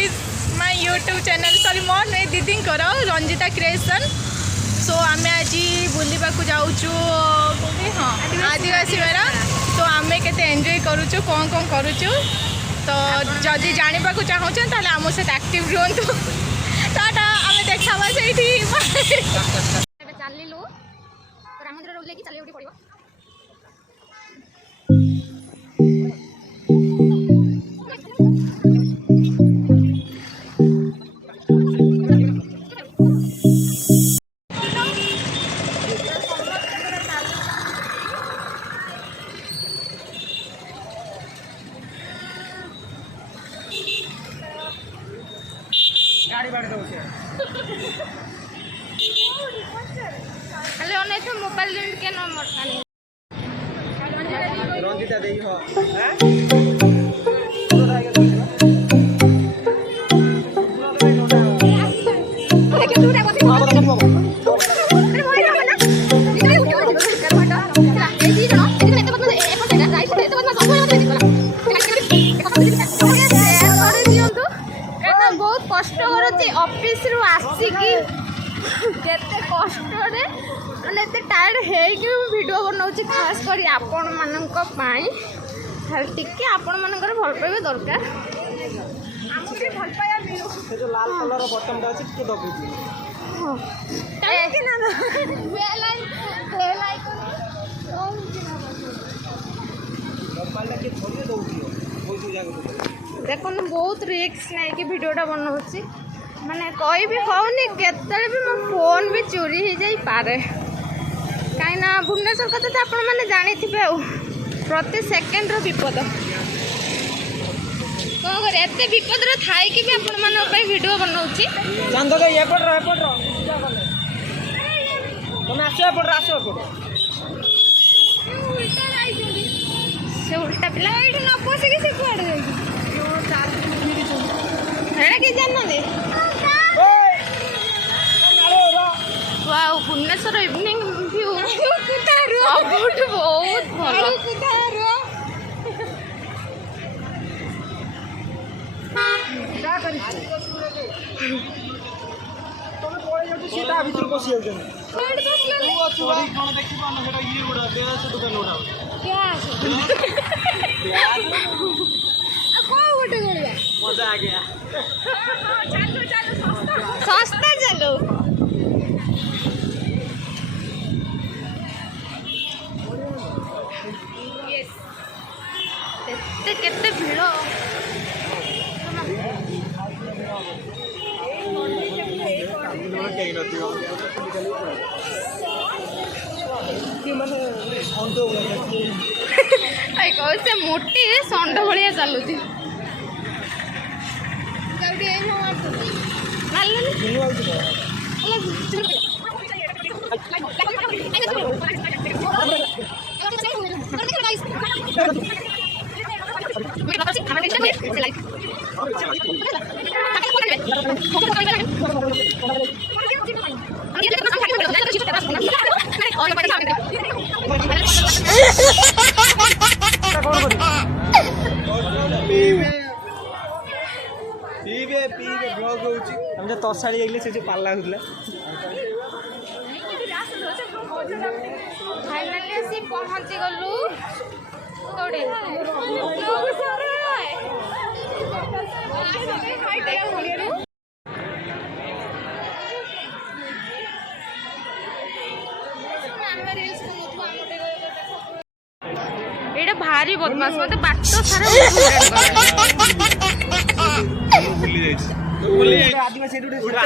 Is my YouTube channel sorry more नहीं दीदी Ranjita creation. सो आम आज बुलवा जाऊँ हाँ आदिवासी मेरा तो आम के एंजॉय करुचु कौन कौन करुचु तो जदि जानवा चाहूँ ताले आम सहित एक्टिव रुहतु टाटा आम देखा चलू राम मंदिर ओल्लैक चलिए पड़ो मोबाइल के नंबर रंजिता दे हो बहुत कष्ट कर ऑफिस रु आसिकी केते कष्ट रे मैंने एत टायर्ड है वीडियो बनाऊँ खास कर आपण मानक टिके आपण मानकर भल पाइबा दरकार आमको भी भल पाइबा मिलू से जो लाल कलर बटन टा अछि के दबि दी हां टाइम ना बेल आइकन मोबाइल के छोड़ दो बहुत जगह देखो बहुत रिस्क नहीं कि वीडियोटा बनाऊँ माने कोई भी कहूनी केतले भी मो फोन भी चोरी हो जाई पारे कहीं भुवनेश्वर कथा तो आपण मैंने जानी थे प्रति सेकेंड विपद कौन कर एत विपद थाई कि भी आपण मान वीडियो बनाऊँगी से उल्टा पिला ये न पशिक से कड़े कि जान भुवनेश्वर इवनिंग व्यू बहुत भल मजा आ गया सस्ता चलो केते भिड़ से मोटी षंड भाया चलुची तसाड़ी आइले से जो पाला होतला फाइनली सी पहुंची गलु कोडे एटा भारी बदमाश मते बाट सारा भूली जाई आदिवासी ग्रुप उठा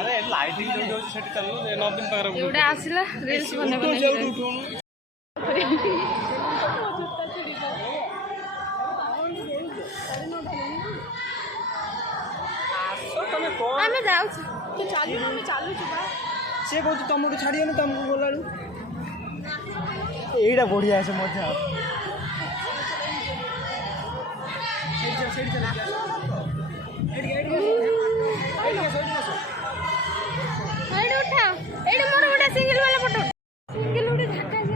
अरे लाइटिंग जो सेट चललो 9 दिन पार एटा आसिला रील्स बने आमे जाऊ तो चालू हम चालू छबा से कहू तुमको छाड़ियो न तुमको बोलाडू एटा बढ़िया से मजा सिंगल वाला फोटो सिंगल उठे धक्का से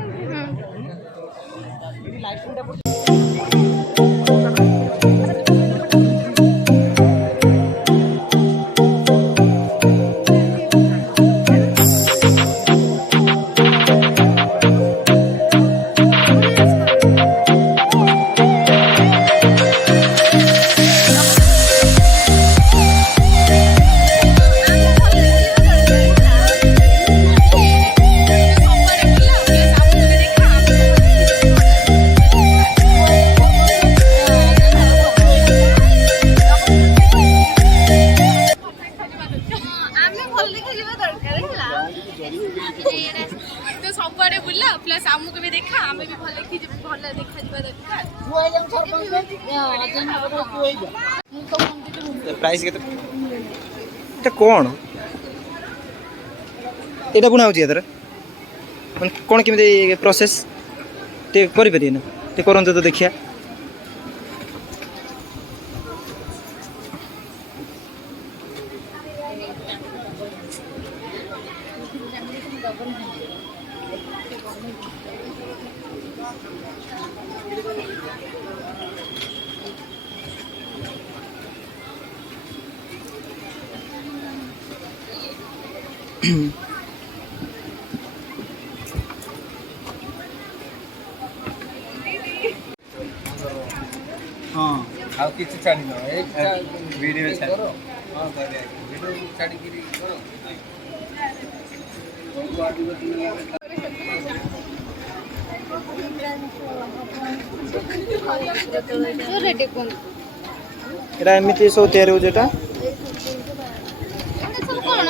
प्राइस के कौन एटा बुना होची एतर मन कोन केमिते प्रोसेस ते करि परिए ना ते करन तो देखिया हाँ आउ किसी छाड़ी न एक वीडियो छाड़ी हां वीडियो छाड़ी गिरी करो रेडी कोन एटा एमिति सो तयार हो जेटा सब कोन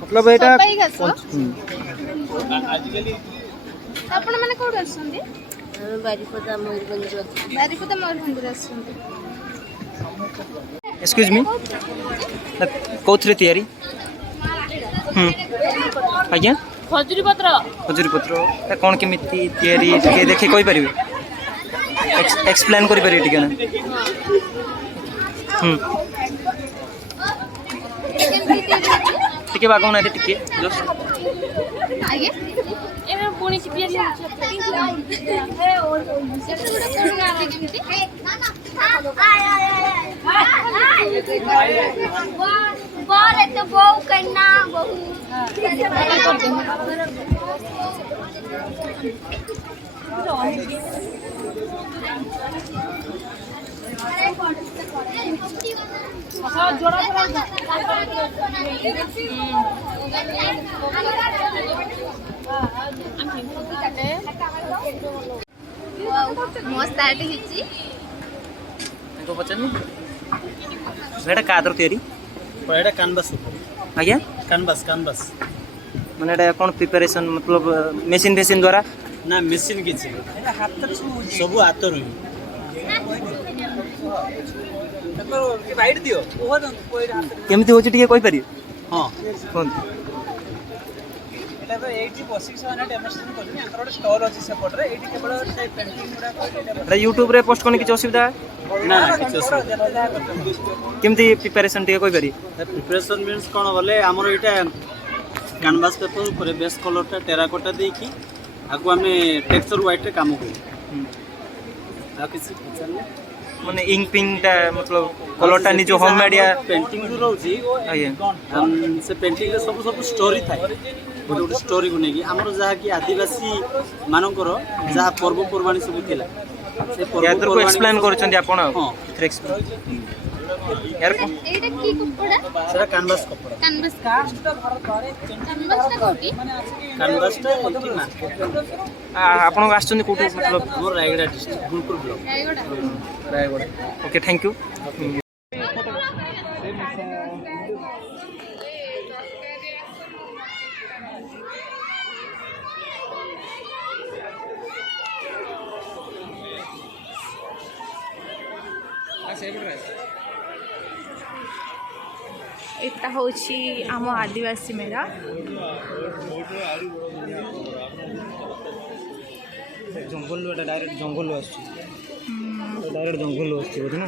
मतलब एटा सबाई घास आपण माने कोड आछंदी बारीपदा मयूरभंज आछंदी एक्सक्यूज मी कोथरे तयारी आज्ञा खजुरी पत्र कौन केमिति तयारी के देखे कोई परिबे एक्सप्लेन करि परिबे टिके ना टिके बागौ ना टिके जस्ट आगे एमे पुणी की पिया बोले तो बहु करना बहु मस्त आटे हिची को पचनी एटा कादर तयारी एटा कैनवास आज्ञा कैनवास माने एटा कोन प्रिपरेशन मतलब मशीन द्वारा ना मशीन किछि सब हाथ रही राइट दियो केमिति होची टिके कोइ पारि हां कोन एटा तो एठी बसिक्स वाला डेमोन्स्ट्रेशन करनी अंतर स्टॉल अछि से पटरे एठी केवल पेंटिंग गुडा एटा YouTube रे पोस्ट कोन किछ असुविधा ना किछ केमिति प्रिपरेशन टिके कोइ पारि प्रिपरेशन मींस कोन बोले हमर एटा कैनवास पेपर ऊपर बेस कलरटा टेराकोटा देकी आगु हमें टेक्सचर व्हाइट रे काम करू आ किसी माने इंक पिंक ता मतलब कलरटा नि जो होममेड या पेंटिंग जो रहउची आज्ञा से पेंटिंग रे सब स्टोरी थाए गोटे स्टोरी को नेकी हमर जहा कि आदिवासी मानकर जहा पर्व पर्वाणी सब थिला से पर्व यादर को एक्सप्लेन करछन आपण हां थ्रे एक्सप्लेन यार को एटा की कपड़ा सेटा कैनवास कपड़ा कैनवास ना कोटी कैनवास टा एठी ना आपण आछन कोटो मतलब हमर Raigarh district Gulpur block Raigarh okay thank you एटा होची आम आदिवासी मेला जंगल डायरेक्ट जंगल आछी डायरेक्ट जंगल आछी बुझी ना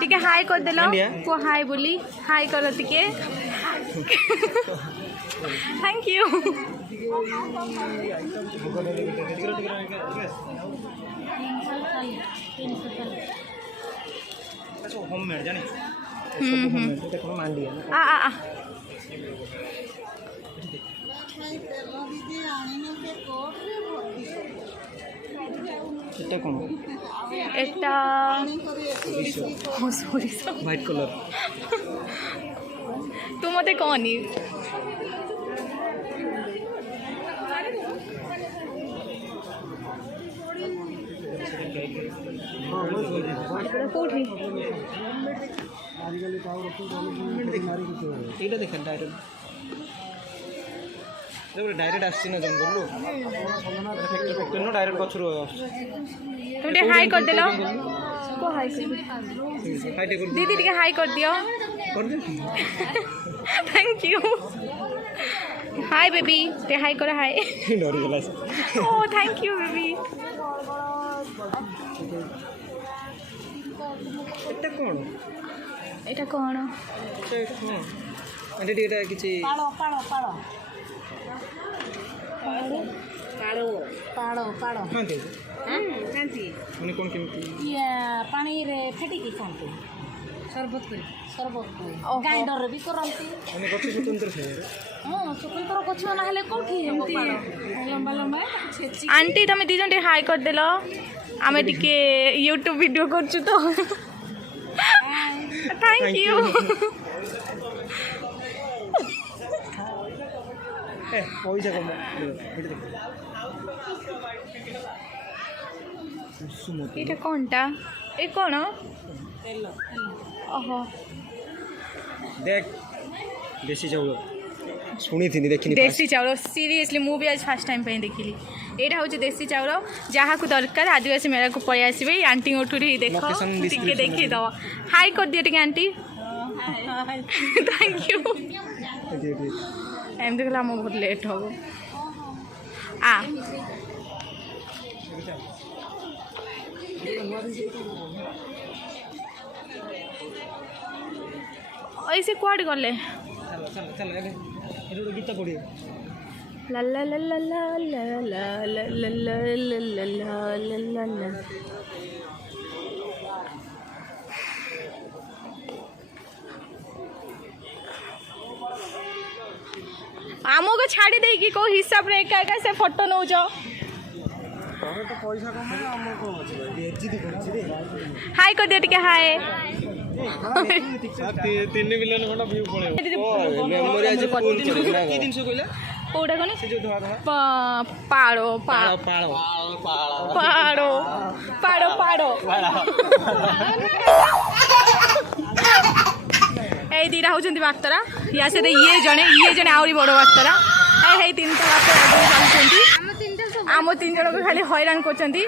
टिके हाय कर देलो को हाय बोली हाय करो टिके थैंक यू होममेड जानी होममेड देखो मांडी है आ आ आ এটা কোন এটা হোয়াইট কালার তু মতে কনি কোঠি এইটা দেখেন ডাইরেক্ট डायरेक्ट आसी ना जंगल फैक्ट्री नो डायरेक्ट गछरु तुम टे हाई कर देलो को हाई कर हाई टे कर दीदी टे हाई कर दियो दे थैंक यू हाय बेबी टे हाई कर हाय डरी गेला ओ थैंक यू बेबी एटा कोन এটা কোন అంటే এটা কিছু ପାଳ ପାଳ ପାଳ ପାଳ ପାଳ ଖାଆନ୍ତି ଖାଆନ୍ତି ମାନେ କ'ଣ କେମିତି ଇଏ ପାଣିରେ ଫେଟିକି ଖାଆନ୍ତି ସରବତ କରି ଗ୍ରାଇଣ୍ଡରରେ ବି କରନ୍ତି ମାନେ ଗଛ ସ୍ୱତନ୍ତ୍ର ଥାଏ ହଁ ସ୍ୱତନ୍ତ୍ର ଗଛ ନହେଲେ କୋଉଠି ଏମିତି ଲମ୍ବା ଲମ୍ବା ଛେଚି ଆଣ୍ଟି ତମେ ଦି ଜଣ ଟିକେ ହାଇ କରିଦେଲ ଆମେ ଟିକେ ୟୁଟ୍ୟୁବ ଭିଡ଼ିଓ କରୁଛୁ ତ थैंक यू ପଇସା କମ এটা কোনটা এ কোন ওহো দেখ দেশি চাউল শুনিথিনি দেখিনি দেশি চাউল সিরিयसली ମୁଁ ବି ଆଜି ଫାର୍ଷ୍ଟ ଟାଇମ୍ ପାଇଁ ଦେଖିଲି ଏଇଟା ହେଉଛି ଦେଶୀ ଚାଉଳ ଯାହାକୁ ଦରକାର ଆଦିବାସୀ ମେଳାକୁ ପଳେଇ ଆସିବେ ଆଣ୍ଟିଙ୍କଠୁ ଦେଖ ଟିକେ ଦେଖିଦେବ ହାଇ କରିଦିଅ ଟିକେ ଆଣ୍ଟି ଥ୍ୟାଙ୍କ ୟୁ ଏମିତି କଲେ ଆମକୁ ବହୁତ ଲେଟ୍ ହେବ ऐसे कुआड़े गले ଗୀତ ପଢ଼ିବ ला ला ला ला ला ला ला ला ला ला ला ला ला ला आमको छाड़ी देगी को हिसाब रे एका एका से फोटो नौज हाय कर दियो टिके हाय 3 मिलियन खंड व्यू पळेबो मेमोरी आज फुल चले की दिन से कहले कोडा कोनी से जो धवा पाड़ो पाळो पाड़ो पाड़ो पाड़ो এই দুইটা হচ্ছেন বাক্তরা ইয়া সে ইয়ে জনে আহরি বড় বাক্তরা এই তিনটা বাক্তরা চালুଛନ୍ତି ଆମ ତିନି ଜଣକୁ ଖାଲି ହଇରାଣ କରୁଛନ୍ତି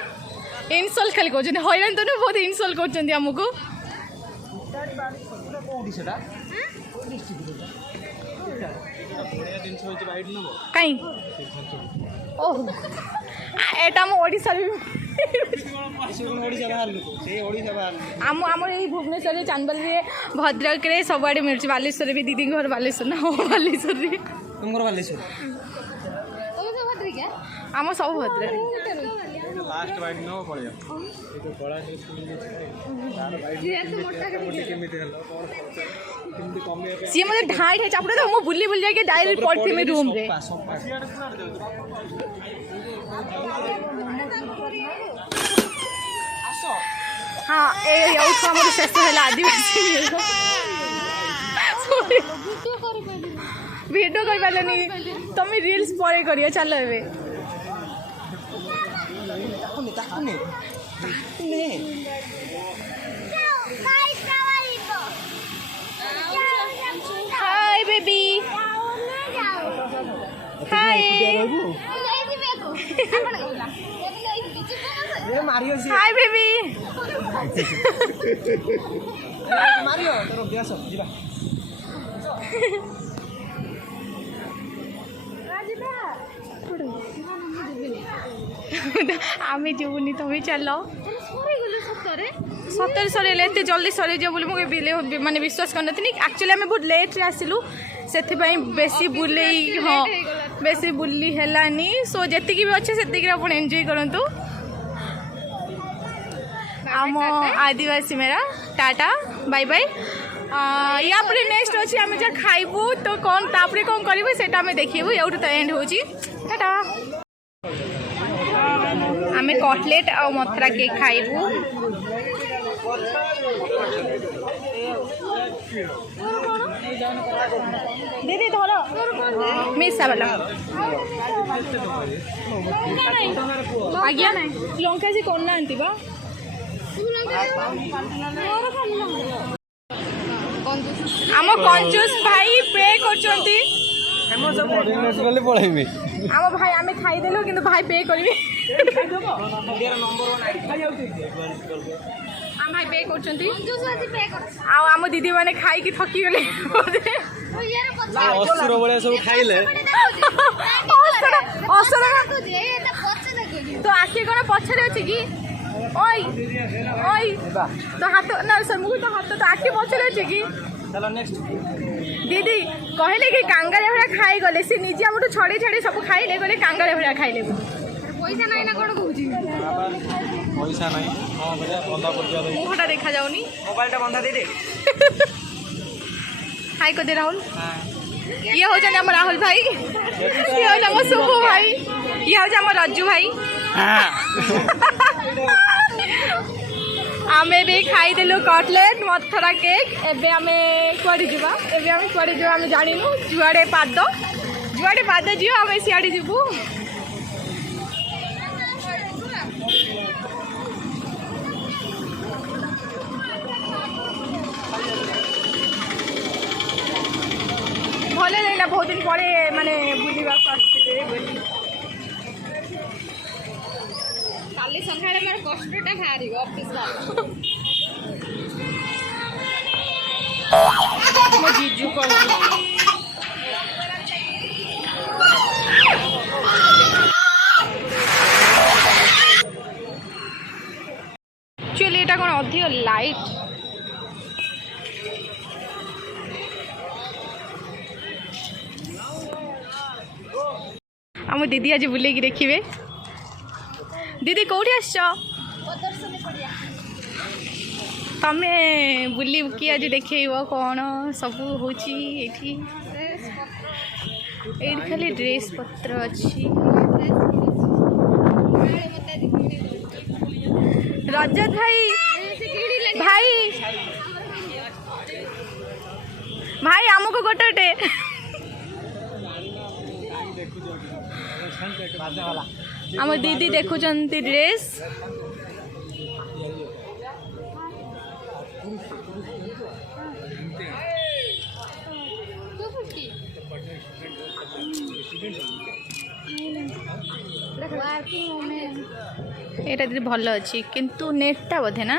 ଇନସଲ୍ଟ ଖାଲି କରୁଛନ୍ତି ହଇରାଣ ତ ନୁହେଁ ବହୁତ ଇନସଲ୍ଟ କରୁଛନ୍ତି ଆମକୁ କାଇଁ ଓହ ଏଇଟା ଆମ ଓଡ଼ିଶାରେ ଆମର ଏଇ ଭୁବନେଶ୍ୱରରେ ଚାନ୍ଦବାଲିରେ ଭଦ୍ରକରେ ସବୁଆଡ଼େ ମିଳୁଛି ବାଲେଶ୍ୱରରେ ବି ଦିଦିଙ୍କ ଘର ବାଲେଶ୍ୱର ନା ହଁ ବାଲେଶ୍ୱରରେ ତୁମର ବାଲେଶ୍ୱର ଆମ ସବୁ ଭଦ୍ରକ ଲାଷ୍ଟ ବାଇଟ୍ ନ ପଳେଇବ ଏ ତ କଳା କେମିତି ହେଲା କେମିତି କମେଇବା ପାଇଁ ସିଏ ମୋତେ ଢାଇ ଢାଇ ଚାପୁଡ଼ା ତ ମୁଁ ବୁଲି ବୁଲି ଯାଇକି ଡାଇରେକ୍ଟ ପଡ଼ିଥିମି ରୁମ୍ରେ हाँ एठु आम शेष है आदिवासी भिडियो कर पारे तुम रिल्स पर कर चल ए hi baby hi hi baby मारियो तोर अभ्यास जिबा आम जीवनी तुम चल सतर सर जल्दी सर बोली मुझे माने विश्वास कर नी एक्चुअली आम बहुत लेट्रे आसलु से बेसी बुले हाँ बेसी बुली है सो जी भी अच्छे से आप एंजॉय करूँ आम आदिवासी मेरा टाटा बाय बाय या नेक्स्ट अच्छे आम जहाँ खाइबू तो कौन तापर कौन करूँ से देखू ये तो एंड हो टाटा आम कटलेट आ मथुरा केक खाइबू दीदी धर मिसा वाला आज्ञा ना लंका जी करना बा आम कंजूस भाई प्रे कर पळेबी आम भाई आम खाईदेलु कि भाई पे करी आम भाई पे कर आम दीदी मैंने खाई थकी गले असुर भाया सब खाइले तो आखि कौन पछरे अच्छे कि ओई ओई तो हाथ ना सर मुझे तो हाथ तो आखि पछरे अच्छे कि चलो नेक्स्ट दीदी कहले कि कांगारे भरा खाई गले से निजे आम छड़ी छड़ी सब खाइले गले कांगारे भरा खाइले पैसा ना ना कौन कहूँ पैसा नहीं हां बड़ा बंदा कर दिया मुहटा देखा जाऊनी मोबाइलटा बंधा दे दे हाय को दे राहुल ये हो जाने हम राहुल भाई ये हो जाम शुभ भाई ये हो जाम रज्जू भाई आमे भी खाईदेलु कटलेट मथुरा केक एबे आमे कुआडे जीवा एबे आमे कुआडे जीवा आमे जानिनु जुआडे पाद जियो आमे सियाडे जीवु भले लगला बहुत दिन परे माने बुलिबा आसते काली संध्यारे मोर कष्टटा भारी ऑफिस मो जीजू को एक्चुअली एटा कोन अधिक लाइट आम दीदी आज बुले देखिए दीदी कौटी आस तमें बुली कि आज देख कौन सब हो खाली ड्रेस पत्र अच्छी रजत भाई भाई भाई आमको गोटे आम दीदी देखुंत ड्रेस एटा दीदी भल अच्छी किंतु नेटटा बोधे ना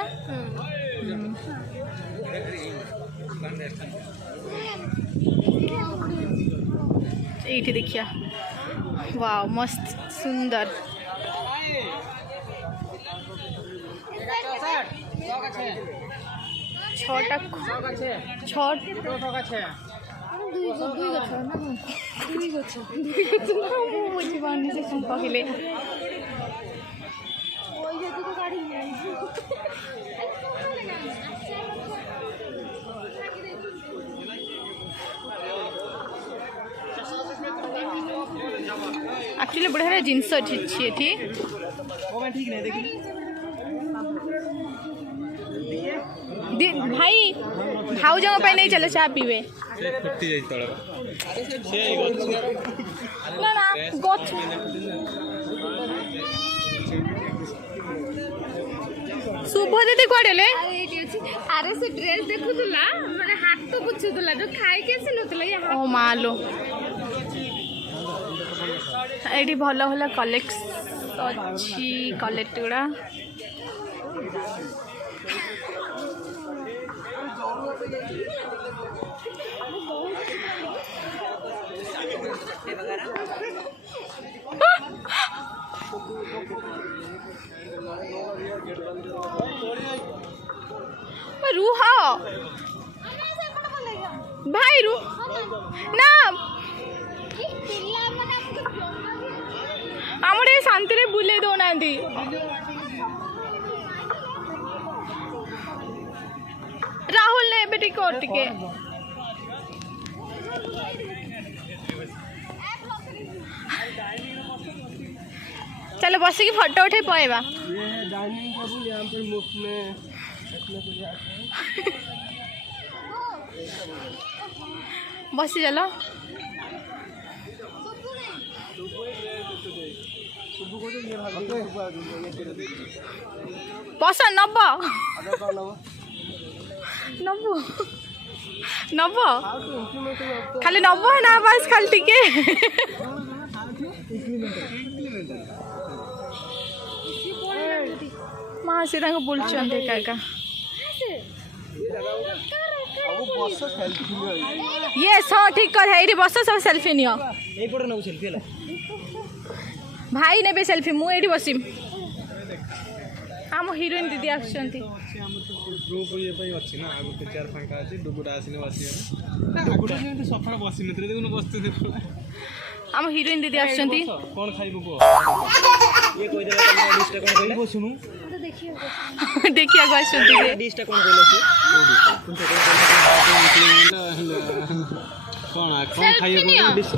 ये देखिया वाव मस्त सुंदर छटा कहले एक्चुअली बढ़िया जिनस अच्छी ठीक भाई भाउज नहीं चलो चाह पीवे ना ना गछ शुभ दीदी कड़े अरे से ड्रेस देखुला माने हाथ तो पुछुला जो खाई के से नतला ओ मालो ये भल भल कलेक्ट अच्छी कलेक्ट गुड़ा रुह भाई रू ना आमर ये शांति रे बुले दौना राहुल ने एबे टिके चलो बस की फोटो उठे पाएगा बस चलो बस नब नब नब खाली नब ना बास खाली टिके मासी बुलचन एका यस हाँ ठीक कह ये बस सब सेल्फी नियो भाई ने सेल्फी मुझे बसम आम हिरोइन दीदी आसुँच ग्रुप ये अच्छी ना आगे चेयर फांका अच्छी डुगुटा आसने बसिया सफा बसी नथिले देखुन बसते आम हिरोइन दीदी आसुँच कौन खाइबो को ये कोई देबे तमे डिशटा कोन कहले सुनु देखिया को आसुँच डिशटा कोन कहले छी कौन खाइबो डिश